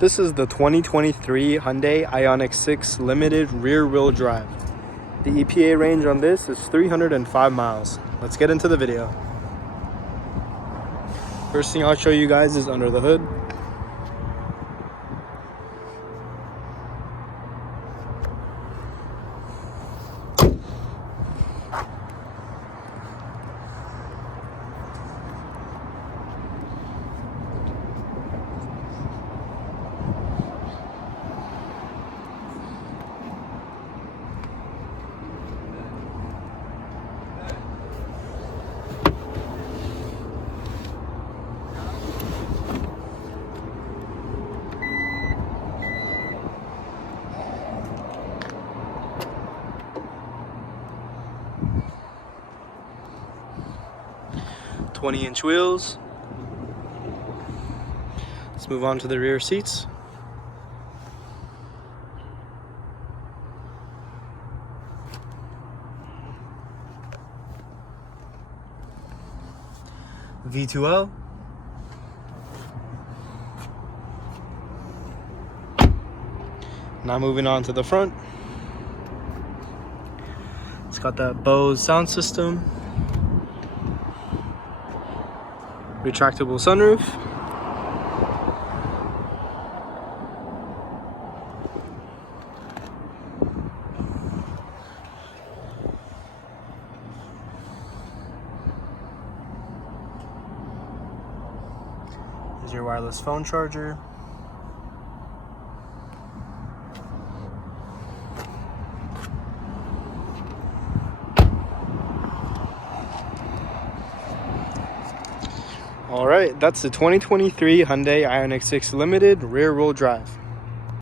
This is the 2023 Hyundai IONIQ 6 Limited rear-wheel drive. The EPA range on this is 305 miles. Let's get into the video. First thing I'll show you guys is under the hood. "20-inch wheels." Let's move on to the rear seats. V2L. Now moving on to the front. It's got that Bose sound system. Retractable sunroof. Here's your wireless phone charger. All right, that's the 2023 Hyundai IONIQ 6 Limited rear-wheel drive.